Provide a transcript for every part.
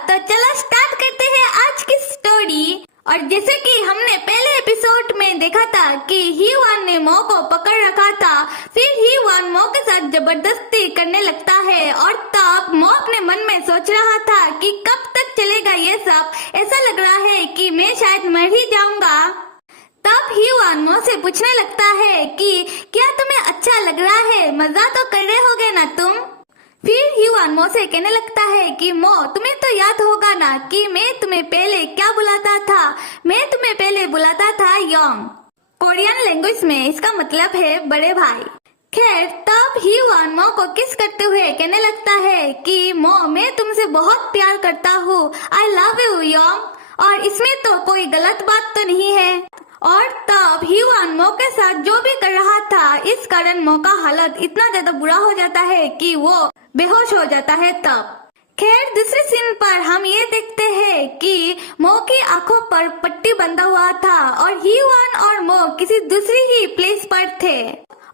तो चलो स्टार्ट करते हैं आज की स्टोरी। और जैसे कि हमने पहले एपिसोड में देखा था कि ही वान ने मो को पकड़ रखा था, फिर ही वान मो के साथ जबरदस्ती करने लगता है और तब मो अपने मन में सोच रहा था कि कब तक चलेगा ये सब, ऐसा लग रहा है कि मैं शायद मर ही जाऊंगा। तब ही वान मो से पूछने लगता है कि क्या तुम्हें अच्छा लग रहा है, मजा तो कर रहे होगे ना तुम। फिर ही वान मो से कहने लगता है कि मो, तुम्हें तो याद होगा ना कि मैं तुम्हें पहले क्या बुलाता था, मैं तुम्हें पहले बुलाता था योंग। कोरियन लैंग्वेज में इसका मतलब है बड़े भाई। खैर तब ही वान मो को किस करते हुए कहने लगता है कि मो, मैं तुमसे बहुत प्यार करता हूँ, आई लव यू योंग, और इसमें तो कोई गलत बात तो नहीं है। और तब ही वान मो के साथ जो भी कर रहा था, इस कारण मो का हालत इतना ज्यादा बुरा हो जाता है कि वो बेहोश हो जाता है। तब खैर दूसरे सीन पर हम ये देखते हैं कि मो की आंखों पर पट्टी बंधा हुआ था और ही वान और मो किसी दूसरी ही प्लेस पर थे।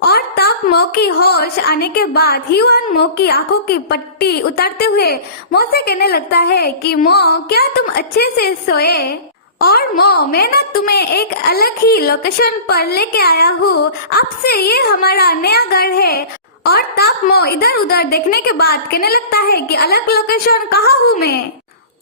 और तब मो की होश आने के बाद ही वान मो की आंखों की पट्टी उतारते हुए मो से कहने लगता है कि मो, क्या तुम अच्छे से सोए? और मो, मैं ना तुम्हें एक अलग ही लोकेशन पर लेके आया हूँ, अब से ये हमारा नया घर है। और तब मो इधर उधर देखने के बाद कहने लगता है कि अलग लोकेशन कहाँ हूँ मैं।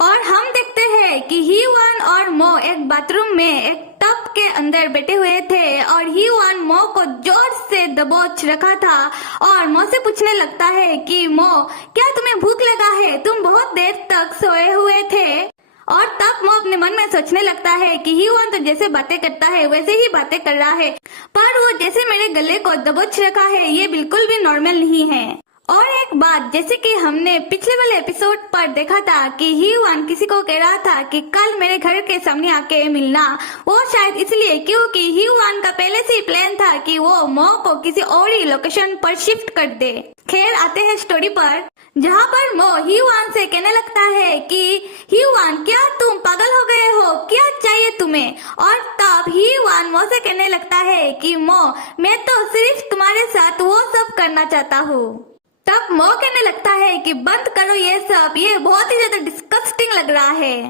और हम देखते हैं कि ही वान और मो एक बाथरूम में एक टब के अंदर बैठे हुए थे और ही वान मो को जोर से दबोच रखा था और मो से पूछने लगता है कि मो, क्या तुम्हें भूख लगा है, तुम बहुत देर तक सोए हुए थे। और तब मो अपने मन में सोचने लगता है कि ही वान तो जैसे बातें करता है वैसे ही बातें कर रहा है, पर वो जैसे मेरे गले को दबोच रखा है ये बिल्कुल भी नॉर्मल नहीं है। और एक बात, जैसे कि हमने पिछले वाले एपिसोड पर देखा था कि ही वान किसी को कह रहा था कि कल मेरे घर के सामने आके मिलना, वो शायद इसलिए क्योंकि ही वान का पहले से ही प्लान था कि वो मो को किसी और ही लोकेशन पर शिफ्ट कर दे। खैर आते हैं स्टोरी पर, जहाँ पर मो ही वान से कहने लगता है कि ही वान, क्या तुम पागल हो गए हो, क्या चाहिए तुम्हें? और तब ही वान मो से कहने लगता है कि मो, मैं तो सिर्फ तुम्हारे साथ वो सब करना चाहता हूँ। तब मो कहने लगता है कि बंद करो ये सब, ये बहुत ही ज्यादा डिस्कस्टिंग लग रहा है।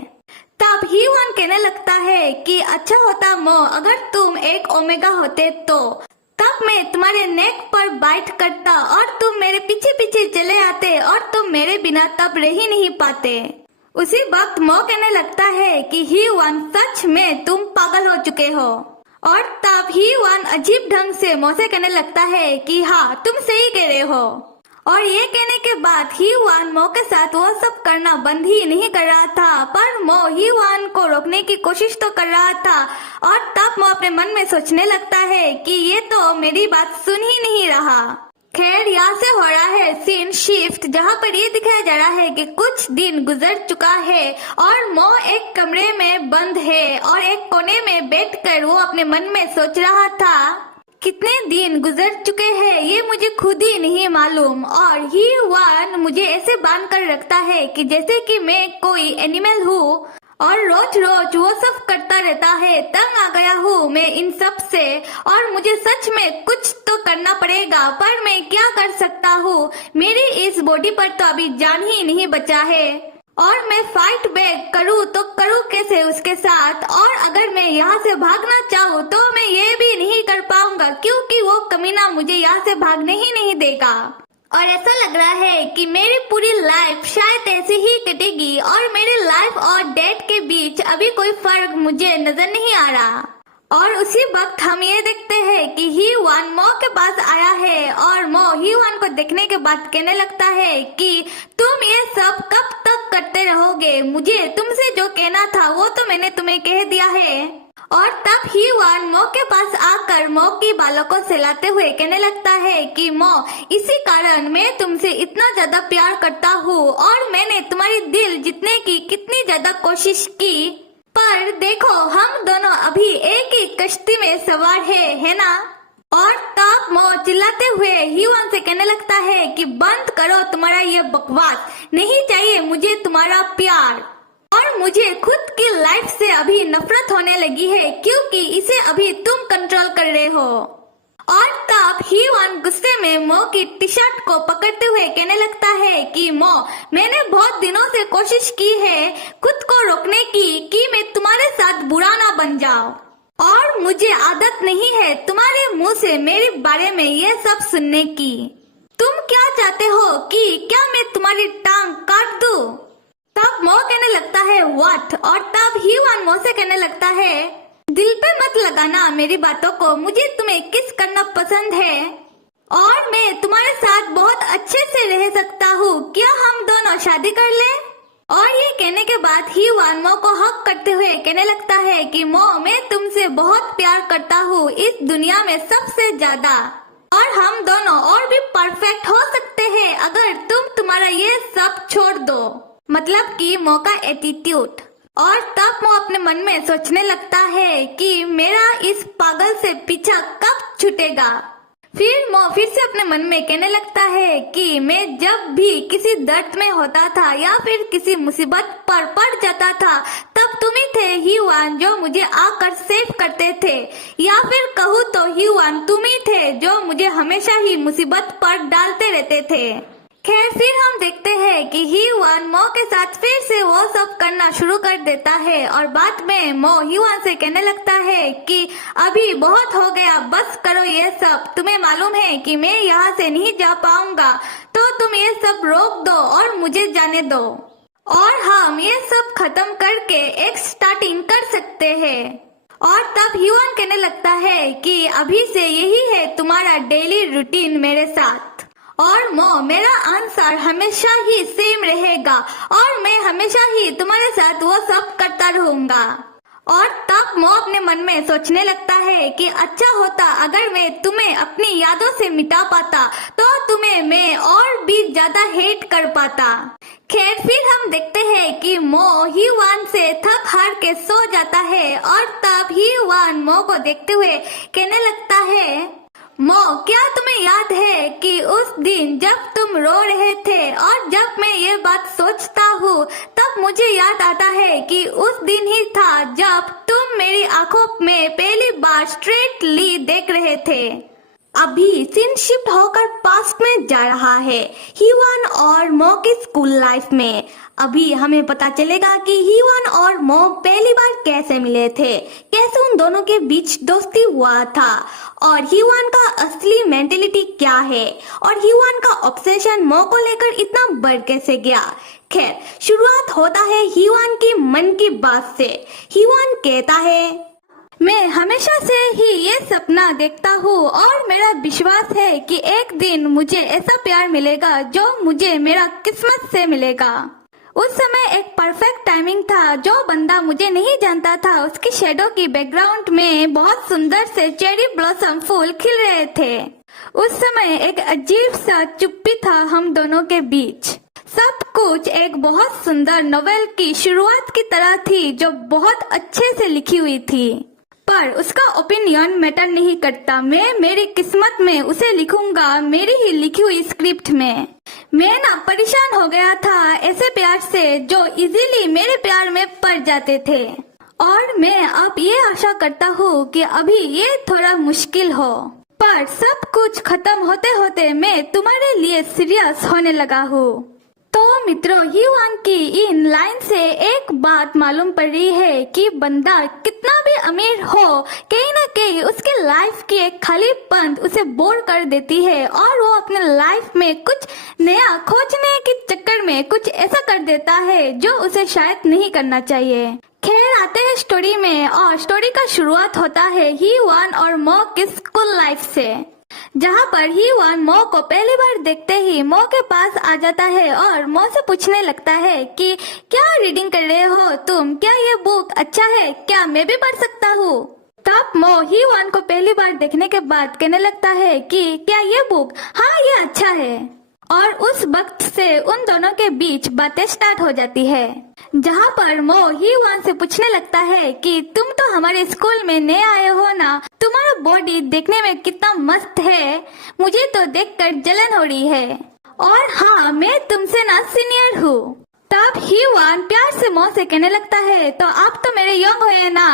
तब ही वान कहने लगता है कि अच्छा होता मो अगर तुम एक ओमेगा होते तो, तब मैं तुम्हारे नेक पर बाइट करता और तुम मेरे पीछे पीछे चले आते और तुम मेरे बिना तब रह ही नहीं पाते। उसी वक्त मो कहने लगता है कि ही वान, सच में तुम पागल हो चुके हो। और तब ही वान अजीब ढंग से मो से कहने लगता है कि हाँ तुम सही कह रहे हो। और ये कहने के बाद ही वान मो के साथ वो सब करना बंद ही नहीं कर रहा था, पर मो ही वान को रोकने की कोशिश तो कर रहा था। और तब मो अपने मन में सोचने लगता है कि ये तो मेरी बात सुन ही नहीं रहा। खैर यहाँ से हो रहा है सीन शिफ्ट, जहाँ पर ये दिखाया जा रहा है कि कुछ दिन गुजर चुका है और मो एक कमरे में बंद है और एक कोने में बैठकर वो अपने मन में सोच रहा था कितने दिन गुजर चुके हैं ये मुझे खुद ही नहीं मालूम। और ही वान मुझे ऐसे बांध कर रखता है कि जैसे कि मैं कोई एनिमल हूँ और रोज रोज वो सब करता रहता है। तंग आ गया हूँ मैं इन सब से और मुझे सच में कुछ तो करना पड़ेगा, पर मैं क्या कर सकता हूँ, मेरी इस बॉडी पर तो अभी जान ही नहीं बचा है और मैं फाइट बैक करूँ तो करूँ कैसे उसके साथ। और अगर मैं यहाँ से भागना चाहूँ तो मैं ये भी नहीं कर पाऊंगा क्योंकि वो कमीना मुझे यहाँ से भागने ही नहीं देगा। और ऐसा लग रहा है कि मेरी पूरी लाइफ शायद ऐसे ही कटेगी और मेरी लाइफ और डेथ के बीच अभी कोई फर्क मुझे नजर नहीं आ रहा। और उसी वक्त हम ये देखते हैं कि ही वान मो के पास आया है और मो ही वान को देखने के बाद कहने लगता है कि तुम ये सब कब तक करते रहोगे, मुझे तुमसे जो कहना था वो तो मैंने तुम्हें कह दिया है। और तब ही वान मो के पास आकर मो की बालों को सहलाते हुए कहने लगता है कि मो, इसी कारण मैं तुमसे इतना ज्यादा प्यार करता हूँ और मैंने तुम्हारी दिल जीतने की कितनी ज्यादा कोशिश की, पर देखो हम दोनों अभी एक ही कश्ती में सवार है ना। और तब मो चिल्लाते हुए ही वान से कहने लगता है कि बंद करो तुम्हारा ये बकवास, नहीं चाहिए मुझे तुम्हारा प्यार और मुझे खुद की लाइफ से अभी नफरत होने लगी है क्योंकि इसे अभी तुम कंट्रोल कर रहे हो। और तब हीवान गुस्से में मो की टी शर्ट को पकड़ते हुए कहने लगता है कि मो, मैंने बहुत दिनों से कोशिश की है खुद को रोकने की कि मैं तुम्हारे साथ बुरा ना बन जाऊं, और मुझे आदत नहीं है तुम्हारे मुंह से मेरे बारे में ये सब सुनने की। तुम क्या चाहते हो कि क्या मैं तुम्हारी टांग काट दूं? तब मो कहने लगता है व्हाट, और तब हीवान मो से कहने लगता है दिल पे मत लगाना मेरी बातों को, मुझे तुम्हें किस करना पसंद है और मैं तुम्हारे साथ बहुत अच्छे से रह सकता हूँ, क्या हम दोनों शादी कर लें? और ये कहने के बाद हीवान मो को हक करते हुए कहने लगता है कि मो, मैं तुमसे बहुत प्यार करता हूँ इस दुनिया में सबसे ज्यादा, और हम दोनों और भी परफेक्ट हो सकते हैं अगर तुम तुम्हारा ये सब छोड़ दो, मतलब कि मो का एटीट्यूड। और तब मो अपने मन में सोचने लगता है कि मेरा इस पागल से पीछा कब छूटेगा। फिर मो फिर से अपने मन में कहने लगता है कि मैं जब भी किसी दर्द में होता था या फिर किसी मुसीबत पर पड़ जाता था तब तुम ही थे हीवान जो मुझे आकर सेव करते थे, या फिर कहूँ तो हीवान तुम ही थे जो मुझे हमेशा ही मुसीबत पर डालते रहते थे। खैर फिर हम देखते हैं कि हीवान मो के साथ फिर से वो सब करना शुरू कर देता है, और बाद में मो हीवान से कहने लगता है कि अभी बहुत हो गया, बस करो ये सब, तुम्हें मालूम है कि मैं यहाँ से नहीं जा पाऊंगा, तो तुम ये सब रोक दो और मुझे जाने दो, और हम ये सब खत्म करके एक स्टार्टिंग कर सकते हैं। और तब हीवान कहने लगता है कि अभी से यही है तुम्हारा डेली रूटीन मेरे साथ, और मो मेरा आंसर हमेशा ही सेम रहेगा और मैं हमेशा ही तुम्हारे साथ वो सब करता रहूंगा। और तब मो अपने मन में सोचने लगता है कि अच्छा होता अगर मैं तुम्हें अपनी यादों से मिटा पाता, तो तुम्हें मैं और भी ज्यादा हेट कर पाता। खैर फिर हम देखते हैं कि मो हीवान से थक हार के सो जाता है, और तब हीवान मो को देखते हुए कहने लगता है मो, क्या तुम्हें याद है कि उस दिन जब तुम रो रहे थे, और जब मैं ये बात सोचता हूँ तब मुझे याद आता है कि उस दिन ही था जब तुम मेरी आंखों में पहली बार स्ट्रेटली देख रहे थे। अभी सीन शिफ्ट होकर पास्ट में जा रहा है हीवान और मो की स्कूल लाइफ में। अभी हमें पता चलेगा कि हीवान और मो पहली बार कैसे मिले थे, कैसे उन दोनों के बीच दोस्ती हुआ था, और हीवान का असली मेंटेलिटी क्या है, और हीवान का ऑब्सेशन मो को लेकर इतना बढ़ कैसे गया। खैर शुरुआत होता है हीवान की मन की बात से। हीवान कहता है मैं हमेशा से ही ये सपना देखता हूँ और मेरा विश्वास है कि एक दिन मुझे ऐसा प्यार मिलेगा जो मुझे मेरा किस्मत से मिलेगा। उस समय एक परफेक्ट टाइमिंग था, जो बंदा मुझे नहीं जानता था उसकी शेडो की बैकग्राउंड में बहुत सुंदर से चेरी ब्लॉसम फूल खिल रहे थे। उस समय एक अजीब सा चुप्पी था हम दोनों के बीच। सब कुछ एक बहुत सुंदर नोवेल की शुरुआत की तरह थी जो बहुत अच्छे से लिखी हुई थी, पर उसका ओपिनियन मैटर नहीं करता। मैं मेरी किस्मत में उसे लिखूंगा, मेरी ही लिखी हुई स्क्रिप्ट में। मैं ना परेशान हो गया था ऐसे प्यार से जो इजीली मेरे प्यार में पड़ जाते थे, और मैं अब ये आशा करता हूँ कि अभी ये थोड़ा मुश्किल हो, पर सब कुछ खत्म होते होते मैं तुम्हारे लिए सीरियस होने लगा हूँ। तो मित्रों, हीवान की इन लाइन से एक बात मालूम पड़ रही है कि बंदा कितना भी अमीर हो, कहीं ना कहीं उसके लाइफ की एक खालीपन उसे बोर कर देती है, और वो अपने लाइफ में कुछ नया खोजने के चक्कर में कुछ ऐसा कर देता है जो उसे शायद नहीं करना चाहिए। खैर आते हैं स्टोरी में, और स्टोरी का शुरुआत होता है हीवान और मो की स्कूल लाइफ से, जहाँ पर हीवान मो को पहली बार देखते ही मो के पास आ जाता है और मो से पूछने लगता है कि क्या रीडिंग कर रहे हो तुम, क्या ये बुक अच्छा है, क्या मैं भी पढ़ सकता हूँ। तब मो हीवान को पहली बार देखने के बाद कहने लगता है कि क्या ये बुक, हाँ ये अच्छा है, और उस वक्त से उन दोनों के बीच बातें स्टार्ट हो जाती है, जहाँ पर मो हीवान से पूछने लगता है कि तुम तो हमारे स्कूल में नए आए हो ना, तुम्हारा बॉडी देखने में कितना मस्त है, मुझे तो देखकर जलन हो रही है, और हाँ मैं तुमसे ना सीनियर हूँ। तब ह्यूआन प्यार से मो से कहने लगता है, तो आप तो मेरे यंग हुए ना,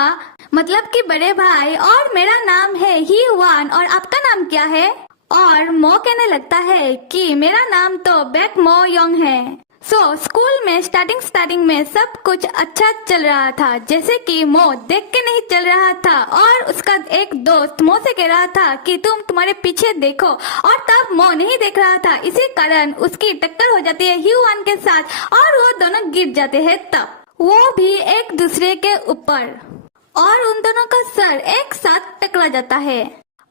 मतलब कि बड़े भाई, और मेरा नाम है ह्यूआन और आपका नाम क्या है? और मो कहने लगता है कि मेरा नाम तो बैक मो यंग है। स्कूल में स्टार्टिंग में सब कुछ अच्छा चल रहा था, जैसे कि मो देख के नहीं चल रहा था और उसका एक दोस्त मो से कह रहा था कि तुम्हारे पीछे देखो, और तब मो नहीं देख रहा था, इसी कारण उसकी टक्कर हो जाती है ह्यूआन के साथ और वो दोनों गिर जाते हैं, तब वो भी एक दूसरे के ऊपर, और उन दोनों का सर एक साथ टकरा जाता है।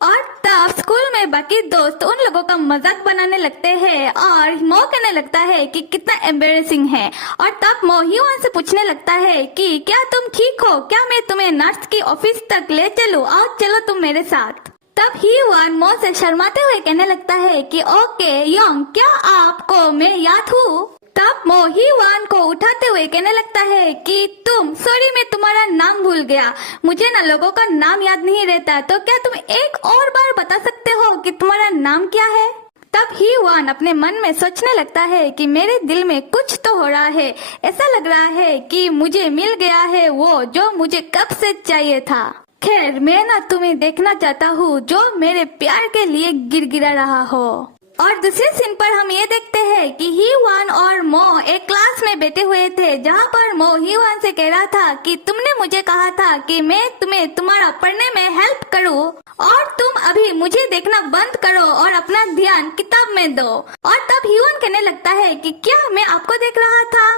और तब स्कूल में बाकी दोस्त उन लोगों का मजाक बनाने लगते हैं और मो कहने लगता है कि कितना एम्बेरेसिंग है। और तब मो ह्यूआन से पूछने लगता है कि क्या तुम ठीक हो, क्या मैं तुम्हें नर्स की ऑफिस तक ले चलूं, आओ चलो तुम मेरे साथ। तब ह्यूआन मो से शर्माते हुए कहने लगता है कि ओके यंग, क्या आपको मैं याद हूँ? तब मो ह्यूआन को उठाते हुए कहने लगता है कि सॉरी मैं तुम्हारा नाम भूल गया, मुझे ना लोगों का नाम याद नहीं रहता, तो क्या तुम एक और बार बता सकते हो कि तुम्हारा नाम क्या है? तब ह्यूआन अपने मन में सोचने लगता है कि मेरे दिल में कुछ तो हो रहा है, ऐसा लग रहा है कि मुझे मिल गया है वो जो मुझे कब से चाहिए था। खैर मैं ना तुम्हें देखना चाहता हूँ जो मेरे प्यार के लिए गिड़गिड़ा रहा हो। और दूसरे सीन पर हम ये देखते हैं कि ह्यूआन और मो एक क्लास में बैठे हुए थे, जहाँ पर मो ह्यूआन से कह रहा था कि तुमने मुझे कहा था कि मैं तुम्हें तुम्हारा पढ़ने में हेल्प करूँ और तुम अभी मुझे देखना बंद करो और अपना ध्यान किताब में दो। और तब ह्यूआन कहने लगता है कि क्या मैं आपको देख रहा था?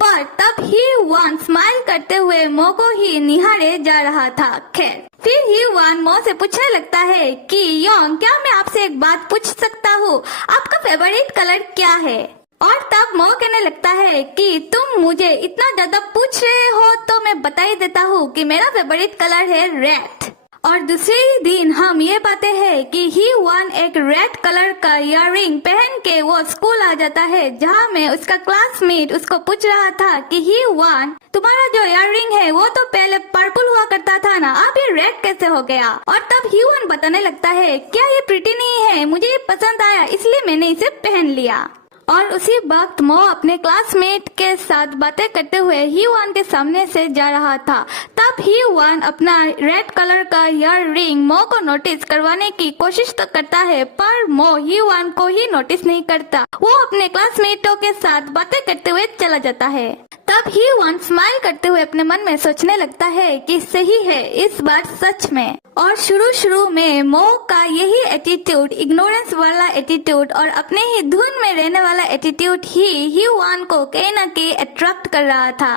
पर तब ह्यूआन स्माइल करते हुए मो को ही निहारे जा रहा था। खैर फिर ह्यूआन मो से पूछने लगता है कि योंग, क्या मैं आपसे एक बात पूछ सकता हूँ, आपका फेवरेट कलर क्या है? और तब मो कहने लगता है कि तुम मुझे इतना ज्यादा पूछ रहे हो तो मैं बता ही देता हूँ कि मेरा फेवरेट कलर है रेड। और दूसरे ही दिन हम ये पाते हैं कि ह्यूआन एक रेड कलर का इयररिंग पहन के वो स्कूल आ जाता है, जहाँ में उसका क्लासमेट उसको पूछ रहा था कि ह्यूआन, तुम्हारा जो इयररिंग है वो तो पहले पर्पल हुआ करता था ना, अब ये रेड कैसे हो गया? और तब ह्यूआन बताने लगता है, क्या ये प्रिटी नहीं है, मुझे ये पसंद आया इसलिए मैंने इसे पहन लिया। और उसी वक्त मो अपने क्लासमेट के साथ बातें करते हुए ह्यूआन के सामने से जा रहा था। तब ह्यूआन अपना रेड कलर का इयररिंग मो को नोटिस करवाने की कोशिश तो करता है, पर मो ह्यूआन को ही नोटिस नहीं करता, वो अपने क्लासमेटों के साथ बातें करते हुए चला जाता है। तब ह्यूआन स्माइल करते हुए अपने मन में सोचने लगता है कि सही है, इस बार सच में। और शुरू में मो का यही एटीट्यूड, इग्नोरेंस वाला एटीट्यूड और अपने ही धुन में रहने वाला एटीट्यूड ही ह्यूआन को कहीं न कहीं अट्रैक्ट कर रहा था।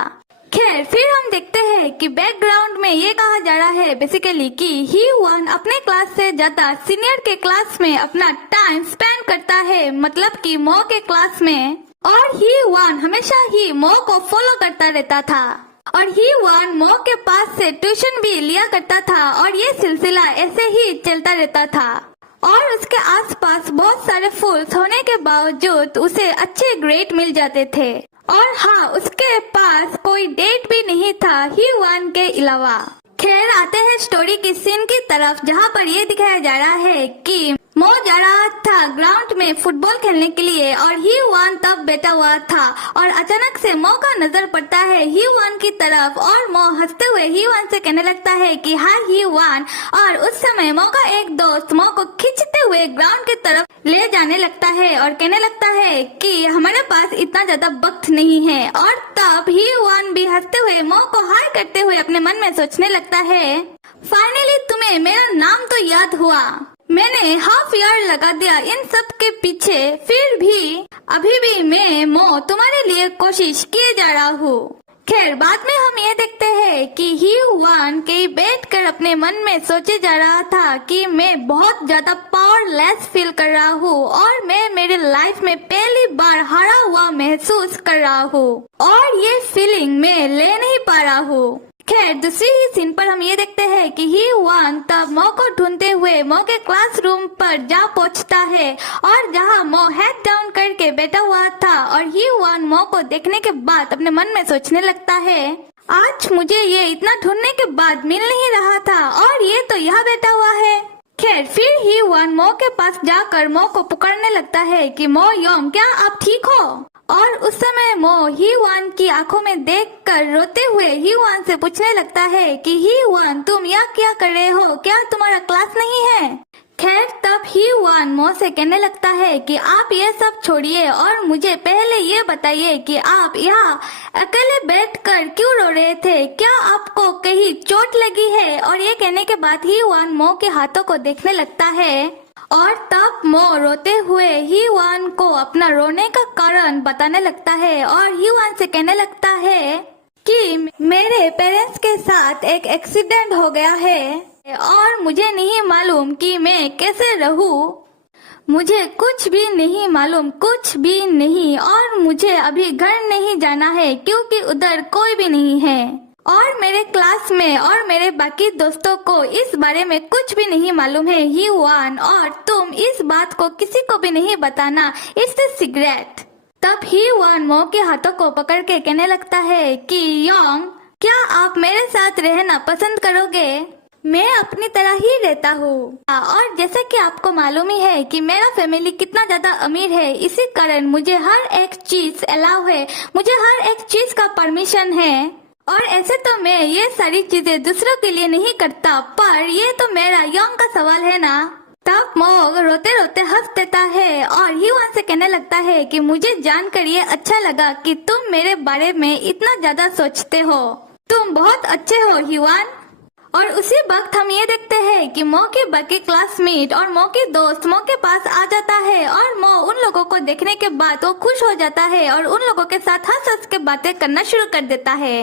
खैर फिर हम देखते हैं कि बैकग्राउंड में ये कहा जा रहा है बेसिकली कि ह्यूआन अपने क्लास से ज्यादा सीनियर के क्लास में अपना टाइम स्पेंड करता है, मतलब कि मो के क्लास में, और ह्यूआन हमेशा ही मो को फॉलो करता रहता था और ह्यूआन मो के पास से ट्यूशन भी लिया करता था और ये सिलसिला ऐसे ही चलता रहता था। और उसके आसपास बहुत सारे फूल्स होने के बावजूद उसे अच्छे ग्रेड मिल जाते थे। और हाँ, उसके पास कोई डेट भी नहीं था ह्यूआन के अलावा। खैर आते हैं स्टोरी की सीन की तरफ, जहाँ पर ये दिखाया जा रहा है कि मो जा रहा था ग्राउंड में फुटबॉल खेलने के लिए और ह्यूआन तब बैठा हुआ था और अचानक से मो का नजर पड़ता है ह्यूआन की तरफ और मो हंसते हुए ह्यूआन से कहने लगता है कि हाय ह्यूआन। और उस समय मो का एक दोस्त मो को खींचते हुए ग्राउंड की तरफ ले जाने लगता है और कहने लगता है कि हमारे पास इतना ज्यादा वक्त नहीं है। और तब ह्यूआन भी हंसते हुए मो को हाय करते हुए अपने मन में सोचने लगता है, फाइनली तुम्हें मेरा नाम तो याद हुआ, मैंने हाफ ईयर लगा दिया इन सब के पीछे, फिर भी अभी भी मैं मो तुम्हारे लिए कोशिश किए जा रहा हूँ। खैर बाद में हम ये देखते हैं कि ह्यूआन के बैठकर अपने मन में सोचे जा रहा था कि मैं बहुत ज्यादा पावरलेस फील कर रहा हूँ और मैं मेरे लाइफ में पहली बार हारा हुआ महसूस कर रहा हूँ और ये फीलिंग मैं ले नहीं पा रहा हूँ। खैर दूसरी ही सीन पर हम ये देखते हैं कि ह्यूआन तब मो को ढूंढते हुए मो के क्लासरूम पर जा पहुंचता है और जहां मो हेड डाउन करके बैठा हुआ था और ह्यूआन मो को देखने के बाद अपने मन में सोचने लगता है, आज मुझे ये इतना ढूंढने के बाद मिल नहीं रहा था और ये तो यहाँ बैठा हुआ है। खैर फिर ह्यूआन मो के पास जाकर मो को पुकारने लगता है कि मो योंग, क्या आप ठीक हो? और उस समय मो ही वान की आंखों में देखकर रोते हुए ही वान से पूछने लगता है कि ही वान तुम यहाँ क्या कर रहे हो, क्या तुम्हारा क्लास नहीं है? खैर तब ही वान मो से कहने लगता है कि आप ये सब छोड़िए और मुझे पहले ये बताइए कि आप यहाँ अकेले बैठकर क्यों रो रहे थे, क्या आपको कहीं चोट लगी है? और ये कहने के बाद ही वान मो के हाथों को देखने लगता है और तब मो रोते हुए ही वान को अपना रोने का कारण बताने लगता है और ही वान से कहने लगता है कि मेरे पेरेंट्स के साथ एक एक्सीडेंट हो गया है और मुझे नहीं मालूम कि मैं कैसे रहूं, मुझे कुछ भी नहीं मालूम, कुछ भी नहीं, और मुझे अभी घर नहीं जाना है क्योंकि उधर कोई भी नहीं है और मेरे क्लास में और मेरे बाकी दोस्तों को इस बारे में कुछ भी नहीं मालूम है ही वान, और तुम इस बात को किसी को भी नहीं बताना, इट्स अ सीक्रेट। तब ही वान मो के हाथों को पकड़ के कहने लगता है कि योंग क्या आप मेरे साथ रहना पसंद करोगे? मैं अपनी तरह ही रहता हूँ और जैसा कि आपको मालूम ही है कि मेरा फैमिली कितना ज्यादा अमीर है, इसी कारण मुझे हर एक चीज अलाउ है, मुझे हर एक चीज का परमिशन है और ऐसे तो मैं ये सारी चीजें दूसरों के लिए नहीं करता, पर ये तो मेरा योंग का सवाल है ना। तब मो रोते रोते हंस देता है और ही वान से कहने लगता है कि मुझे जानकर ये अच्छा लगा कि तुम मेरे बारे में इतना ज्यादा सोचते हो, तुम बहुत अच्छे हो ही वान। और उसी वक्त हम ये देखते हैं कि मो के बाकी क्लासमेट और मो के दोस्त मो के पास आ जाता है और मो उन लोगों को देखने के बाद वो खुश हो जाता है और उन लोगों के साथ हंस हंस के बातें करना शुरू कर देता है।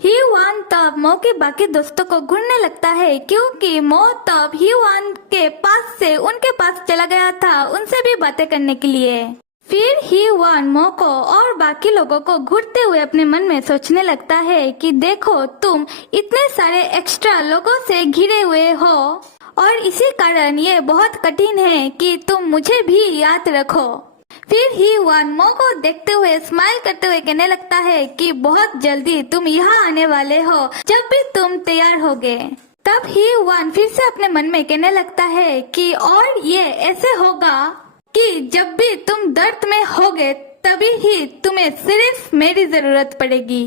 ही वान तब मो के बाकी दोस्तों को घूरने लगता है क्योंकि मो तब ही वान के पास से उनके पास चला गया था उनसे भी बातें करने के लिए। फिर ही वान मो को और बाकी लोगों को घूरते हुए अपने मन में सोचने लगता है कि देखो तुम इतने सारे एक्स्ट्रा लोगों से घिरे हुए हो और इसी कारण ये बहुत कठिन है कि तुम मुझे भी याद रखो। फिर ही वान मो को देखते हुए स्माइल करते हुए कहने लगता है कि बहुत जल्दी तुम यहाँ आने वाले हो जब भी तुम तैयार होगे। तब ही वान फिर से अपने मन में कहने लगता है कि और ये ऐसे होगा कि जब भी तुम दर्द में होगे तभी ही तुम्हें सिर्फ मेरी जरूरत पड़ेगी।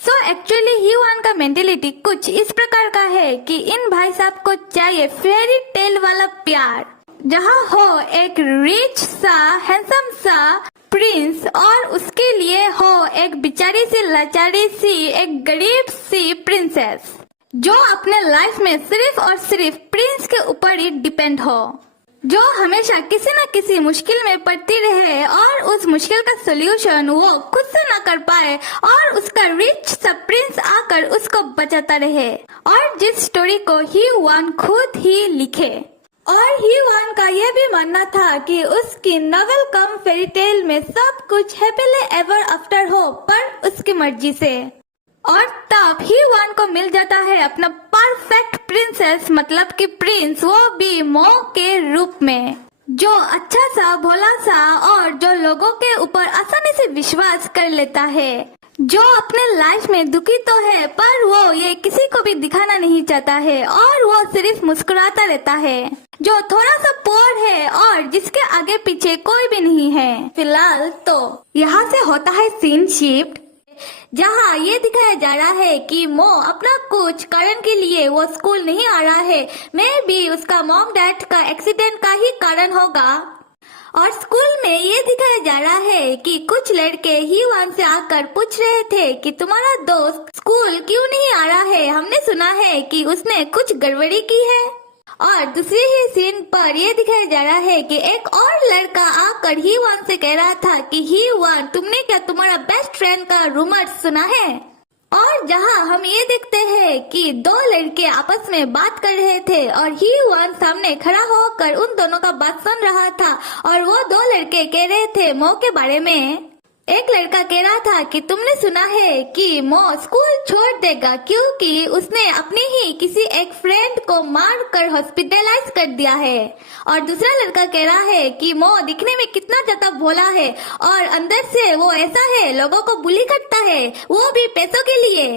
सो एक्चुअली ही वान का मेंटेलिटी कुछ इस प्रकार का है कि इन भाई साहब को चाहिए फेरी टेल वाला प्यार, जहाँ हो एक रिच सा हैंडसम सा प्रिंस और उसके लिए हो एक बेचारी सी लाचारी सी एक गरीब सी प्रिंसेस जो अपने लाइफ में सिर्फ और सिर्फ प्रिंस के ऊपर ही डिपेंड हो, जो हमेशा किसी न किसी मुश्किल में पड़ती रहे और उस मुश्किल का सोल्यूशन वो खुद से न कर पाए और उसका रिच सब प्रिंस आकर उसको बचाता रहे, और जिस स्टोरी को ही वान खुद ही लिखे। और ही वान का यह भी मानना था कि उसकी नॉवेल कम फेरी टेल में सब कुछ हैप्पीली एवर आफ्टर हो, पर उसकी मर्जी से। और तब ही वान को मिल जाता है अपना परफेक्ट प्रिंसेस, मतलब कि प्रिंस, वो भी मो के रूप में, जो अच्छा सा भोला सा और जो लोगों के ऊपर आसानी से विश्वास कर लेता है, जो अपने लाइफ में दुखी तो है पर वो ये किसी को भी दिखाना नहीं चाहता है और वो सिर्फ मुस्कुराता रहता है, जो थोड़ा सा पोर है और जिसके आगे पीछे कोई भी नहीं है। फिलहाल तो यहाँ से होता है सीन शिफ्ट, जहाँ ये दिखाया जा रहा है कि मो अपना कुछ कारण के लिए वो स्कूल नहीं आ रहा है, मैं भी उसका मॉम डैड का एक्सीडेंट का ही कारण होगा। और स्कूल में ये दिखाया जा रहा है कि कुछ लड़के ही वान से आकर पूछ रहे थे कि तुम्हारा दोस्त स्कूल क्यों नहीं आ रहा है, हमने सुना है कि उसने कुछ गड़बड़ी की है। और दूसरी ही सीन पर यह दिखाया जा रहा है कि एक और लड़का आकर ही वान से कह रहा था कि ही वान तुमने क्या तुम्हारा बेस्ट फ्रेंड का रूमर सुना है। और जहां हम ये देखते हैं कि दो लड़के आपस में बात कर रहे थे और ही वान सामने खड़ा होकर उन दोनों का बात सुन रहा था और वो दो लड़के कह रहे थे मो के बारे में। एक लड़का कह रहा था कि तुमने सुना है कि मो स्कूल छोड़ देगा क्योंकि उसने अपने ही किसी एक फ्रेंड को मार कर हॉस्पिटलाइज कर दिया है। और दूसरा लड़का कह रहा है कि मो दिखने में कितना ज्यादा भोला है और अंदर से वो ऐसा है, लोगों को बुली करता है, वो भी पैसों के लिए।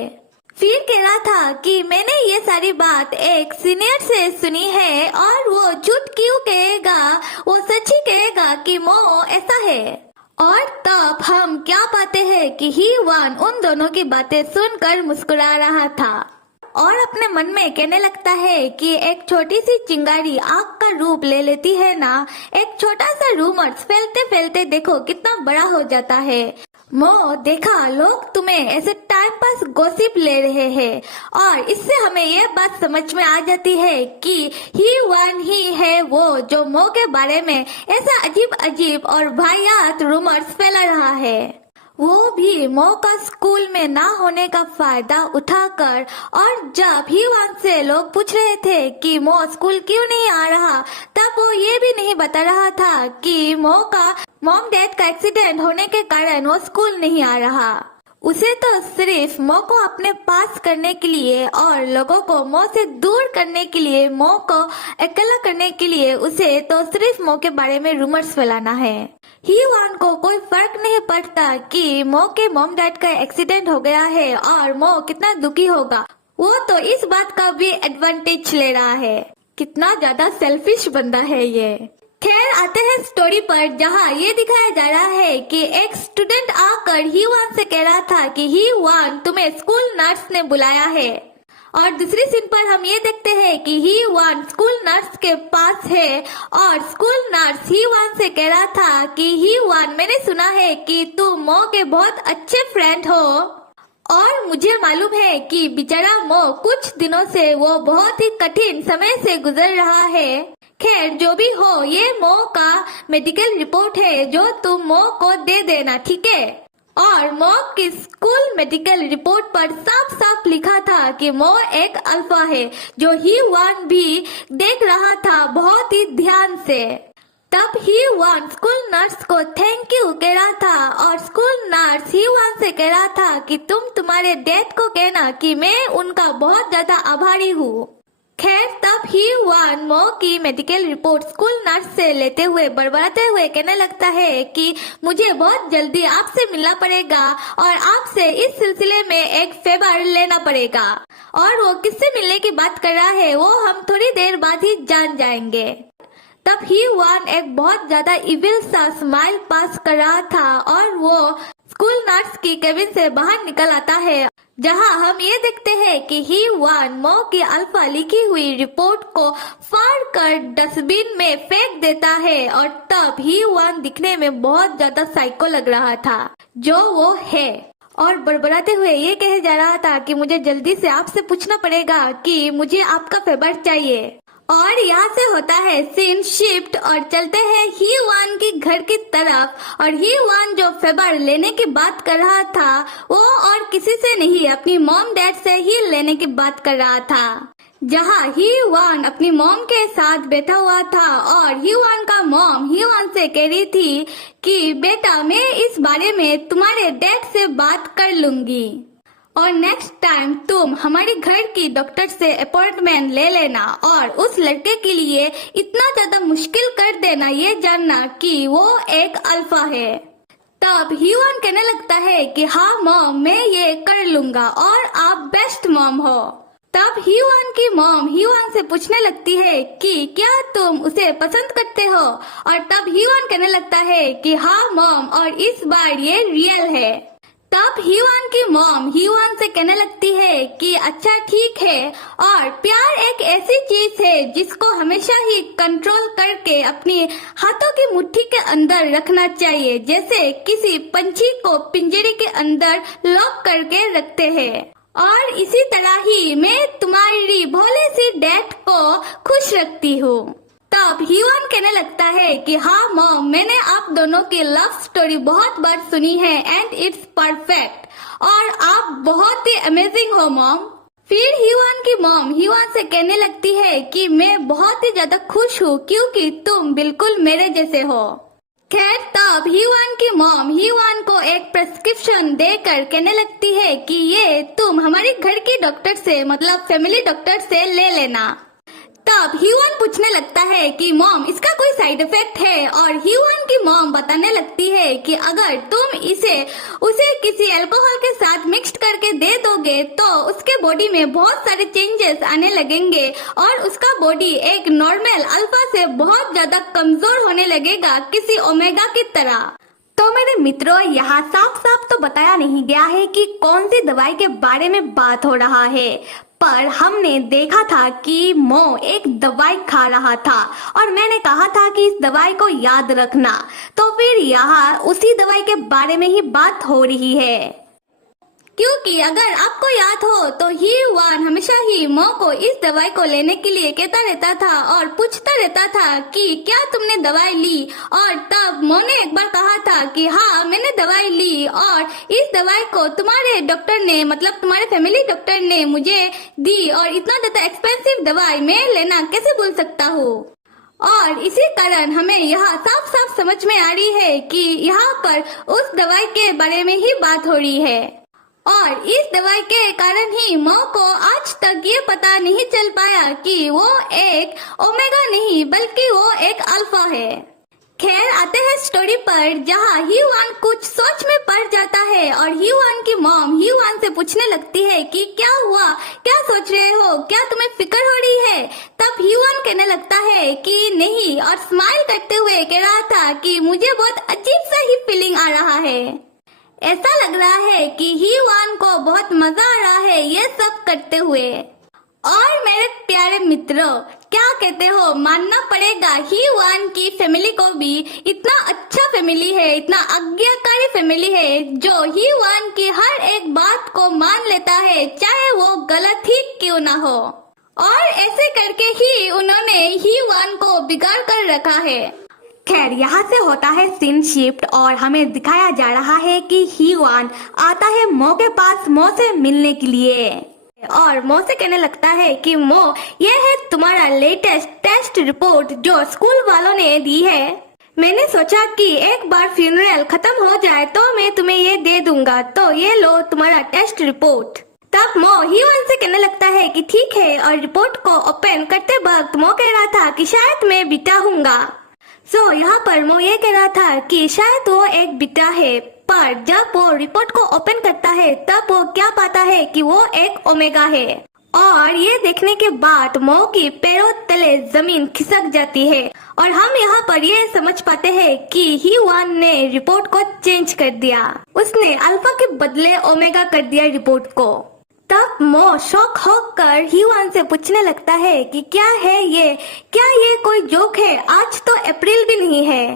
फिर कह रहा था कि मैंने ये सारी बात एक सीनियर से सुनी है और वो झूठ क्यों कहेगा, वो सच ही कहेगा कि मो ऐसा है। और तब हम क्या पाते हैं कि ही वन उन दोनों की बातें सुनकर मुस्कुरा रहा था और अपने मन में कहने लगता है कि एक छोटी सी चिंगारी आग का रूप ले लेती है ना, एक छोटा सा रूमर्स फैलते फैलते देखो कितना बड़ा हो जाता है। मो देखा, लोग तुम्हें ऐसे टाइम पास गॉसिप ले रहे हैं और इससे हमें ये बात समझ में आ जाती है कि ही वन ही है वो जो मो के बारे में ऐसा अजीब अजीब और वाहियात रूमर्स फैला रहा है, वो भी मो का स्कूल में ना होने का फायदा उठाकर। और जब ही वन से लोग पूछ रहे थे कि मो स्कूल क्यों नहीं आ रहा, तब वो ये भी नहीं बता रहा था कि मॉम डैड का एक्सीडेंट होने के कारण वो स्कूल नहीं आ रहा। उसे तो सिर्फ मो को अपने पास करने के लिए और लोगों को मो से दूर करने के लिए, मो को अकेला करने के लिए उसे तो सिर्फ मो के बारे में रूमर्स फैलाना है। ही वन को कोई फर्क नहीं पड़ता कि मो के मॉम डैड का एक्सीडेंट हो गया है और मो कितना दुखी होगा, वो तो इस बात का भी एडवांटेज ले रहा है। कितना ज्यादा सेल्फिश बंदा है ये। खैर आते हैं स्टोरी पर, जहाँ ये दिखाया जा रहा है कि एक स्टूडेंट आकर ही वन से कह रहा था कि ही वन तुम्हें स्कूल नर्स ने बुलाया है। और दूसरी सीन पर हम ये देखते हैं कि ही वन स्कूल नर्स के पास है और स्कूल नर्स ही वन से कह रहा था कि ही वन मैंने सुना है कि तुम मो के बहुत अच्छे फ्रेंड हो और मुझे मालूम है कि बेचारा मो कुछ दिनों से वो बहुत ही कठिन समय से गुजर रहा है। खैर जो भी हो, ये मो का मेडिकल रिपोर्ट है जो तुम मो को दे देना, ठीक है। और मो की स्कूल मेडिकल रिपोर्ट पर साफ साफ लिखा था कि मो एक अल्फा है, जो ही वन भी देख रहा था बहुत ही ध्यान से। तब ही वन स्कूल नर्स को थैंक यू कह रहा था और स्कूल नर्स ही वन से कह रहा था कि तुम तुम्हारे डैड को कहना कि मैं उनका बहुत ज्यादा आभारी हूँ। खैर तब ही वन मो की मेडिकल रिपोर्ट स्कूल नर्स से लेते हुए बड़बड़ाते हुए कहने लगता है कि मुझे बहुत जल्दी आपसे मिलना पड़ेगा और आपसे इस सिलसिले में एक फेवर लेना पड़ेगा। और वो किससे मिलने की बात कर रहा है वो हम थोड़ी देर बाद ही जान जाएंगे। तब ही वन एक बहुत ज्यादा इविल सा स्माइल पास कर रहा था और वो स्कूल नर्स की केबिन से बाहर निकल आता है, जहां हम ये देखते हैं कि ही वन मो की अल्फा लिखी हुई रिपोर्ट को फाड़ कर डस्टबिन में फेंक देता है। और तब ही वन दिखने में बहुत ज्यादा साइको लग रहा था, जो वो है, और बड़बड़ाते हुए ये कहे जा रहा था कि मुझे जल्दी से आपसे पूछना पड़ेगा कि मुझे आपका फेवर चाहिए। और यहाँ से होता है सीन शिफ्ट और चलते हैं ही वन की घर की तरफ। और ही वन जो फेवर लेने की बात कर रहा था वो और किसी से नहीं, अपनी मॉम डैड से ही लेने की बात कर रहा था। जहाँ ही वन अपनी मॉम के साथ बैठा हुआ था और ही वन का मॉम ही वन से कह रही थी कि बेटा मैं इस बारे में तुम्हारे डैड से बात कर लूंगी और नेक्स्ट टाइम तुम हमारे घर की डॉक्टर से अपॉइंटमेंट ले लेना और उस लड़के के लिए इतना ज्यादा मुश्किल कर देना ये जानना कि वो एक अल्फा है। तब ही वन कहने लगता है कि हाँ मॉम मैं ये कर लूंगा और आप बेस्ट मॉम हो। तब ही वन की मॉम ही वन से पूछने लगती है कि क्या तुम उसे पसंद करते हो और तब ही वन कहने लगता है कि हाँ मॉम और इस बार ये रियल है। तब ही वन की मॉम ही वन से कहने लगती है कि अच्छा ठीक है और प्यार एक ऐसी चीज है जिसको हमेशा ही कंट्रोल करके अपनी हाथों की मुट्ठी के अंदर रखना चाहिए, जैसे किसी पंछी को पिंजरे के अंदर लॉक करके रखते हैं। और इसी तरह ही मैं तुम्हारी भोले सी डैड को खुश रखती हूँ। तब ही वन कहने लगता है कि हाँ मॉम मैंने आप दोनों की लव स्टोरी बहुत बार सुनी है एंड इट्स परफेक्ट और आप बहुत ही अमेजिंग हो मॉम। फिर ही वन की मॉम ही वन से कहने लगती है कि मैं बहुत ही ज्यादा खुश हूँ क्योंकि तुम बिल्कुल मेरे जैसे हो। खैर तब ही वन की मॉम ही वन को एक प्रेस्क्रिप्शन देकर कहने लगती है कि ये तुम हमारे घर की डॉक्टर से मतलब फैमिली डॉक्टर से ले लेना। तब ही वन पूछने लगता है कि मॉम इसका कोई साइड इफेक्ट है और ही वन की मॉम बताने लगती है कि अगर तुम उसे किसी अल्कोहल के साथ मिक्स करके दे दोगे तो उसके बॉडी में बहुत सारे चेंजेस आने लगेंगे और उसका बॉडी एक नॉर्मल अल्फा से बहुत ज्यादा कमजोर होने लगेगा, किसी ओमेगा की तरह। तो मेरे मित्रों, यहाँ साफ साफ तो बताया नहीं गया है कि कौन सी दवाई के बारे में बात हो रहा है, पर हमने देखा था कि मो एक दवाई खा रहा था और मैंने कहा था कि इस दवाई को याद रखना। तो फिर यहाँ उसी दवाई के बारे में ही बात हो रही है, क्योंकि अगर आपको याद हो तो ही वान हमेशा ही मो को इस दवाई को लेने के लिए कहता रहता था और पूछता रहता था कि क्या तुमने दवाई ली, और तब मो ने एक बार कहा था कि हाँ मैंने दवाई ली और इस दवाई को तुम्हारे डॉक्टर ने, मतलब तुम्हारे फैमिली डॉक्टर ने मुझे दी, और इतना ज्यादा एक्सपेंसिव दवाई मैं लेना कैसे भूल सकता हूँ। और इसी कारण हमें यहाँ साफ साफ समझ में आ रही है कि यहाँ पर उस दवाई के बारे में ही बात हो रही है, और इस दवाई के कारण ही मो को आज तक ये पता नहीं चल पाया कि वो एक ओमेगा नहीं बल्कि वो एक अल्फा है। खैर, आते हैं स्टोरी पर, जहाँ ह्यूआन कुछ सोच में पड़ जाता है और ह्यूआन की मॉम ह्यूआन से पूछने लगती है कि क्या हुआ, क्या सोच रहे हो, क्या तुम्हें फिक्र हो रही है। तब ह्यूआन कहने लगता है कि नहीं, और स्माइल करते हुए कह रहा था कि मुझे बहुत अजीब सा ही फीलिंग आ रहा है। ऐसा लग रहा है कि ह्यूआन को बहुत मजा आ रहा है ये सब करते हुए। और मेरे प्यारे मित्रों, क्या कहते हो, मानना पड़ेगा ह्यूआन की फैमिली को भी इतना अच्छा फैमिली है, इतना आज्ञाकारी फैमिली है, जो ह्यूआन की हर एक बात को मान लेता है, चाहे वो गलत ही क्यों ना हो। और ऐसे करके ही उन्होंने ह्यूआन को बिगाड़ कर रखा है। खैर, यहाँ से होता है सीन शिफ्ट और हमें दिखाया जा रहा है कि ह्यूआन आता है मो के पास मो से मिलने के लिए, और मो से कहने लगता है कि मो, ये है तुम्हारा लेटेस्ट टेस्ट रिपोर्ट जो स्कूल वालों ने दी है। मैंने सोचा कि एक बार फ्यूनरल खत्म हो जाए तो मैं तुम्हें ये दे दूंगा, तो ये लो तुम्हारा टेस्ट रिपोर्ट। तब मो ह्यूआन से कहने लगता है कि ठीक है, और रिपोर्ट को ओपन करते वक्त मो कह रहा था कि शायद मैं बीटा हूँगा। यहाँ पर मो ये कह रहा था कि शायद वो एक बीटा है, पर जब वो रिपोर्ट को ओपन करता है तब वो क्या पाता है कि वो एक ओमेगा है। और ये देखने के बाद मो की पैरों तले जमीन खिसक जाती है, और हम यहाँ पर ये समझ पाते हैं कि ह्यूआन ने रिपोर्ट को चेंज कर दिया, उसने अल्फा के बदले ओमेगा कर दिया रिपोर्ट को। तब मो शॉक होकर ह्यूआन से पूछने लगता है कि क्या है ये, क्या ये कोई जोक है, आज तो अप्रैल भी नहीं है।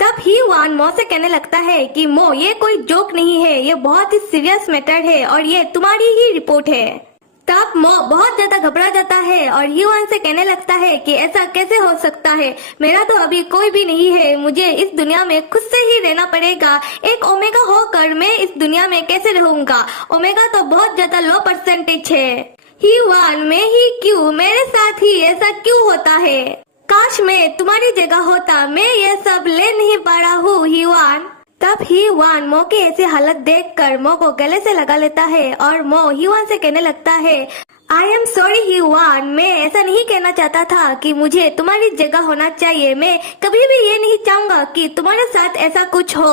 तब ह्यूआन मो से कहने लगता है कि मो, ये कोई जोक नहीं है, ये बहुत ही सीरियस मैटर है और ये तुम्हारी ही रिपोर्ट है। तब मो बहुत ज्यादा घबरा जाता है और ह्यूआन से कहने लगता है कि ऐसा कैसे हो सकता है, मेरा तो अभी कोई भी नहीं है, मुझे इस दुनिया में खुद से ही रहना पड़ेगा, एक ओमेगा होकर मैं इस दुनिया में कैसे रहूंगा, ओमेगा तो बहुत ज्यादा लो परसेंटेज है। ह्यूआन, मैं ही क्यों, मेरे साथ ही ऐसा क्यों होता है, काश मैं तुम्हारी जगह होता, मैं ये सब ले नहीं पा रहा हूँ ह्यूआन। तब ह्यूआन मो की ऐसी हालत देखकर मो को गले से लगा लेता है और मो ह्यूआन से कहने लगता है, आई एम सॉरी ह्यूआन, मैं ऐसा नहीं कहना चाहता था कि मुझे तुम्हारी जगह होना चाहिए, मैं कभी भी ये नहीं चाहूंगा कि तुम्हारे साथ ऐसा कुछ हो,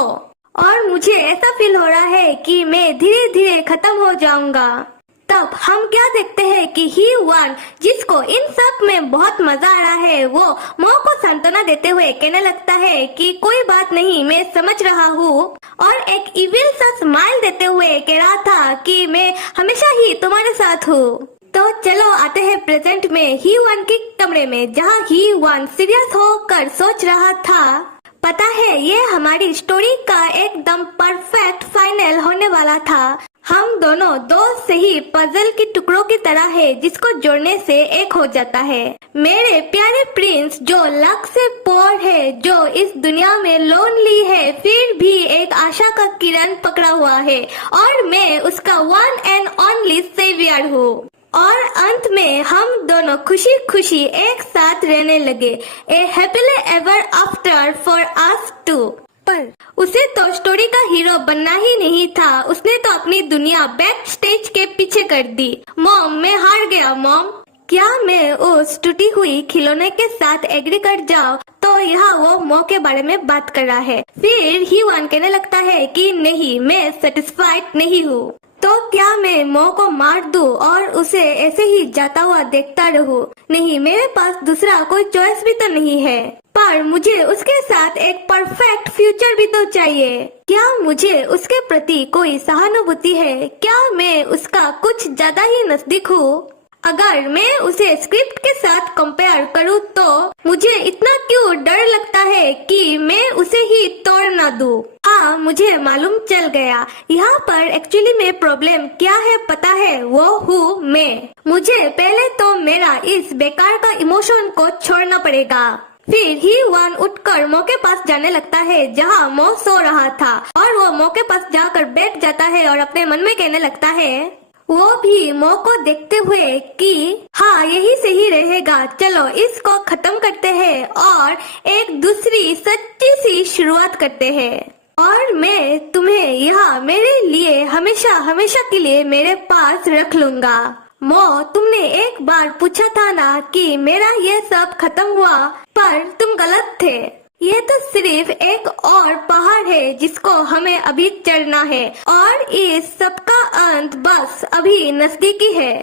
और मुझे ऐसा फील हो रहा है कि मैं धीरे धीरे खत्म हो जाऊंगा। तब हम क्या देखते हैं कि ह्यूआन, जिसको इन सब में बहुत मजा आ रहा है, वो मो को सांत्वना देते हुए कहने लगता है कि कोई बात नहीं, मैं समझ रहा हूँ, और एक इविल सा स्माइल देते हुए कह रहा था कि मैं हमेशा ही तुम्हारे साथ हूँ। तो चलो आते हैं प्रेजेंट में ह्यूआन के कमरे में, जहाँ ह्यूआन सीरियस होकर सोच रहा था, पता है ये हमारी स्टोरी का एकदम परफेक्ट फाइनल होने वाला था। हम दोनों दो सही पजल के टुकड़ों की तरह है, जिसको जोड़ने से एक हो जाता है। मेरे प्यारे प्रिंस, जो लक से पोर है, जो इस दुनिया में लोनली है, फिर भी एक आशा का किरण पकड़ा हुआ है, और मैं उसका वन एंड ओनली सेवियर हूँ। और अंत में हम दोनों खुशी खुशी एक साथ रहने लगे, a happily ever after for us too. पर उसे तो स्टोरी का हीरो बनना ही नहीं था, उसने तो अपनी दुनिया बैक स्टेज के पीछे कर दी। मॉम, मैं हार गया मॉम। क्या मैं उस टूटी हुई खिलौने के साथ एग्री कर जाऊँ? तो यहाँ वो मो के बारे में बात कर रहा है। फिर ह्यूआन कहने लगता है कि नहीं, मैं सेटिस्फाइड नहीं हूँ। तो क्या मैं मो को मार दूं और उसे ऐसे ही जाता हुआ देखता रहूं? नहीं, मेरे पास दूसरा कोई चॉइस भी तो नहीं है। पर मुझे उसके साथ एक परफेक्ट फ्यूचर भी तो चाहिए। क्या मुझे उसके प्रति कोई सहानुभूति है? क्या मैं उसका कुछ ज्यादा ही नजदीक हूँ? अगर मैं उसे स्क्रिप्ट के साथ कंपेयर करूँ तो मुझे इतना क्यों डर लगता है कि मैं उसे ही तोड़ ना दूँ। हाँ, मुझे मालूम चल गया यहाँ पर एक्चुअली में प्रॉब्लम क्या है पता है, वो हूँ मैं। मुझे पहले तो मेरा इस बेकार का इमोशन को छोड़ना पड़ेगा। फिर ही वान उठकर मो के पास जाने लगता है जहाँ मो सो रहा था और वो मो के पास जाकर बैठ जाता है और अपने मन में कहने लगता है, वो भी मो को देखते हुए कि हाँ यही सही रहेगा, चलो इसको खत्म करते हैं और एक दूसरी सच्ची सी शुरुआत करते हैं। और मैं तुम्हें यहाँ मेरे लिए हमेशा हमेशा के लिए मेरे पास रख लूंगा। मो, तुमने एक बार पूछा था ना कि मेरा ये सब खत्म हुआ, पर तुम गलत थे। ये तो सिर्फ एक और पहाड़ है जिसको हमें अभी चढ़ना है और इस सब का अंत बस अभी नजदीकी है।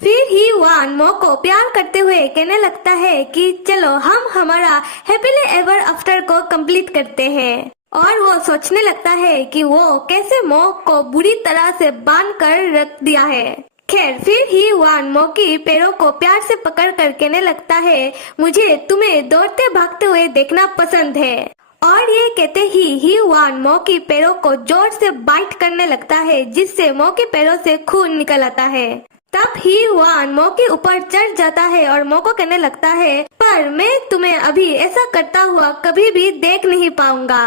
फिर ही वान मो को प्यार करते हुए कहने लगता है कि चलो हम हमारा हैप्पीली एवर आफ्टर को कंप्लीट करते हैं। और वो सोचने लगता है कि वो कैसे मो को बुरी तरह से बांध कर रख दिया है। खैर, फिर ही वान मो की पैरों को प्यार से पकड़ कर कहने लगता है, मुझे तुम्हें दौड़ते भागते हुए देखना पसंद है। और ये कहते ही वान मो की पैरों को जोर से बाइट करने लगता है जिससे मो के पैरों से खून निकल आता है। तब ही वान मो के ऊपर चढ़ जाता है और मो को कहने लगता है, पर मैं तुम्हें अभी ऐसा करता हुआ कभी भी देख नहीं पाऊंगा।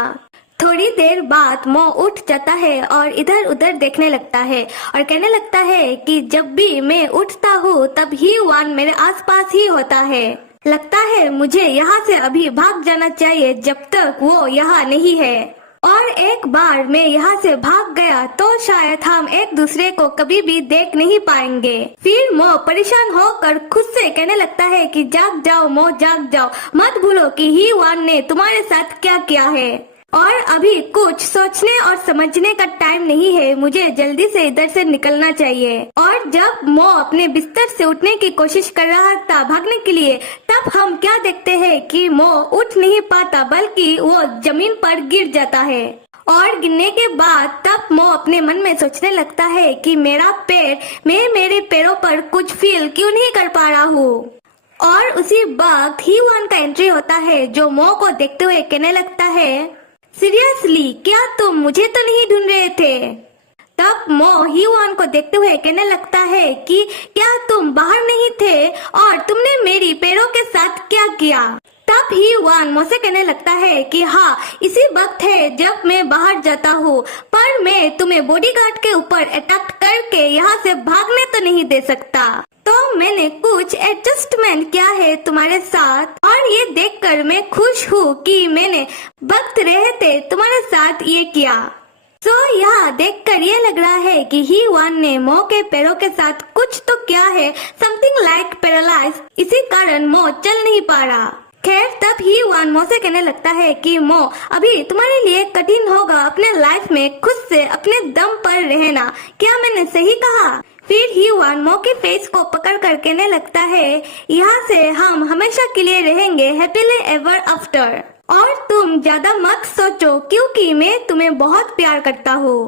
थोड़ी देर बाद मो उठ जाता है और इधर उधर देखने लगता है और कहने लगता है कि जब भी मैं उठता हूँ तब ही वान मेरे आसपास ही होता है। लगता है मुझे यहाँ से अभी भाग जाना चाहिए जब तक वो यहाँ नहीं है। और एक बार मैं यहाँ से भाग गया तो शायद हम एक दूसरे को कभी भी देख नहीं पाएंगे। फिर मो परेशान होकर खुद से कहने लगता है कि जाग जाओ मो, जाग जाओ, मत भूलो कि ही वान ने तुम्हारे साथ क्या किया है। और अभी कुछ सोचने और समझने का टाइम नहीं है, मुझे जल्दी से इधर से निकलना चाहिए। और जब मो अपने बिस्तर से उठने की कोशिश कर रहा था भागने के लिए, तब हम क्या देखते हैं कि मो उठ नहीं पाता बल्कि वो जमीन पर गिर जाता है। और गिरने के बाद तब मो अपने मन में सोचने लगता है कि मेरा पैर, मैं मेरे पैरों पर कुछ फील क्यों नहीं कर पा रहा हूँ। और उसी वक्त ही वान का एंट्री होता है जो मो को देखते हुए कहने लगता है, सीरियसली क्या तुम मुझे तो नहीं ढूंढ रहे थे? तब मो ही वान को देखते हुए कहने लगता है कि क्या तुम बाहर नहीं थे और तुमने मेरी पैरों के साथ क्या किया? तब ही वान मो से कहने लगता है कि हाँ, इसी वक्त है जब मैं बाहर जाता हूँ, पर मैं तुम्हें बॉडीगार्ड के ऊपर अटैक करके यहाँ से भागने तो नहीं दे सकता। तो मैंने कुछ एडजस्टमेंट किया है तुम्हारे साथ और ये देखकर मैं खुश हूँ कि मैंने वक्त रहते तुम्हारे साथ ये किया। तो यहाँ देखकर ये लग रहा है कि ही वान ने मो के पैरों के साथ कुछ तो किया है, समथिंग लाइक पैरालाइज, इसी कारण मो चल नहीं पा रहा। खैर, तब ही वान मो से कहने लगता है कि मो, अभी तुम्हारे लिए कठिन होगा अपने लाइफ में खुद से अपने दम पर रहना, क्या मैंने सही कहा? फिर ही वान मो के फेस को पकड़ कर कहने लगता है, यहाँ से हम हमेशा के लिए रहेंगे हैप्पीली एवर आफ्टर। और तुम ज्यादा मत सोचो क्योंकि मैं तुम्हें बहुत प्यार करता हूँ।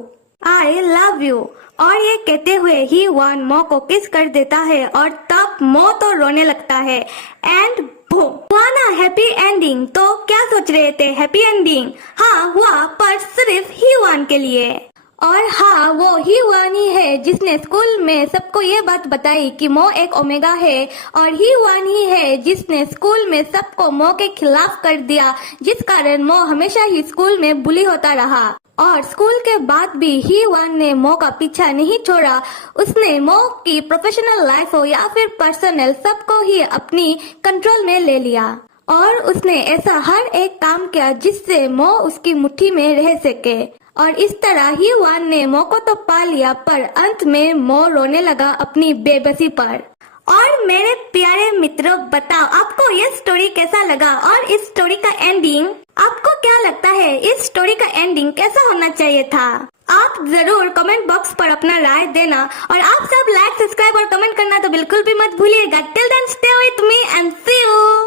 I love you. और ये कहते हुए ही वान मो को किस कर देता है और तब मो तो रोने लगता है। एंड बूम, हुआ ना हैप्पी एंडिंग। तो क्या सोच रहे थे, हैप्पी एंडिंग? हाँ हुआ, पर सिर्फ ही वान के लिए। और हाँ, वो ही वान ही है जिसने स्कूल में सबको ये बात बताई कि मो एक ओमेगा है, और ही वान ही है जिसने स्कूल में सबको मो के खिलाफ कर दिया, जिस कारण मो हमेशा ही स्कूल में बुली होता रहा। और स्कूल के बाद भी ही वान ने मो का पीछा नहीं छोड़ा। उसने मो की प्रोफेशनल लाइफ हो या फिर पर्सनल, सबको ही अपनी कंट्रोल में ले लिया। और उसने ऐसा हर एक काम किया जिससे मो उसकी मुट्ठी में रह सके। और इस तरह ही वान ने मो को तो पा लिया, पर अंत में मो रोने लगा अपनी बेबसी पर। और मेरे प्यारे मित्रों, बताओ आपको ये स्टोरी कैसा लगा और इस स्टोरी का एंडिंग आपको क्या लगता है? इस स्टोरी का एंडिंग कैसा होना चाहिए था? आप जरूर कमेंट बॉक्स पर अपना राय देना, और आप सब लाइक, सब्सक्राइब और कमेंट करना तो बिल्कुल भी मत भूलिएगा। Till then stay with me and see you.